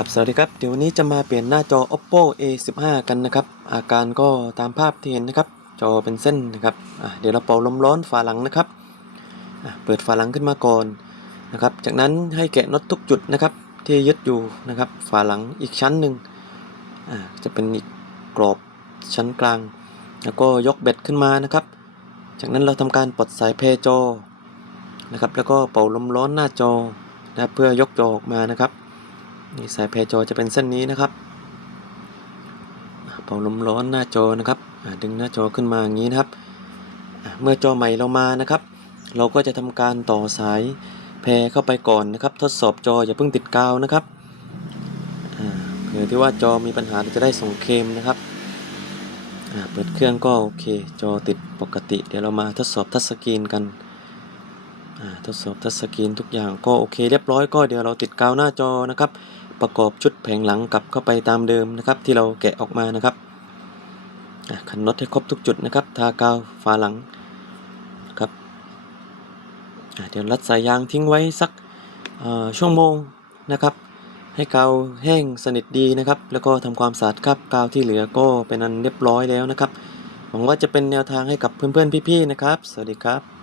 ครับสวัสดีครับเดี๋ยววันนี้จะมาเปลี่ยนหน้าจอ oppo a 1 5กันนะครับ อาการก็ตามภาพที่เห็นนะครับ จอเป็นเส้นนะครับเดี๋ยวเราเป่าลมร้อนฝาหลังนะครับเปิดฝาหลังขึ้นมาก่อนนะครับ จากนั้นให้แกะน็อตทุกจุดนะครับ ที่ยึดอยู่นะครับฝาหลังอีกชั้นหนึ่งจะเป็นอีกกรอบชั้นกลาง แล้วก็ยกเบ็ดขึ้นมานะครับ จากนั้นเราทำการปลดสายเพจอนะครับ แล้วก็เป่าลมร้อนหน้าจอนะเพื่อยกจอออกมานะครับ นี่สายแพรจอจะเป็นเส้นนี้นะครับเป่าลมร้อนหน้าจอนะครับดึงหน้าจอขึ้นมาอย่างนี้นะครับ เมื่อจอใหม่เรามานะครับ เราก็จะทำการต่อสายแพรเข้าไปก่อนนะครับ ทดสอบจออย่าเพิ่งติดกาวนะครับเผื่อที่ว่าจอมีปัญหาเราจะได้ส่งเคมนะครับเปิดเครื่องก็โอเค จอติดปกติ เดี๋ยวเรามาทดสอบทัชสกรีนกันทดสอบทัชสกรีนทุกอย่างก็โอเคเรียบร้อยก็เดี๋ยวเราติดกาวหน้าจอนะครับ ประกอบชุดแผงหลังกลับเข้าไปตามเดิมนะครับ ที่เราแกะออกมานะครับขันน็อตให้ครบทุกจุดนะครับ ทากาวฝาหลังครับเดี๋ยวรัดสายยางทิ้งไว้สักชั่วโมงนะครับ ให้กาวแห้งสนิทดีนะครับ แล้วก็ทำความสะอาดครับกาวที่เหลือก็เป็นอันเรียบร้อยแล้วนะครับหวังว่าจะเป็นแนวทางให้กับเพื่อนๆพี่ๆนะครับ สวัสดีครับ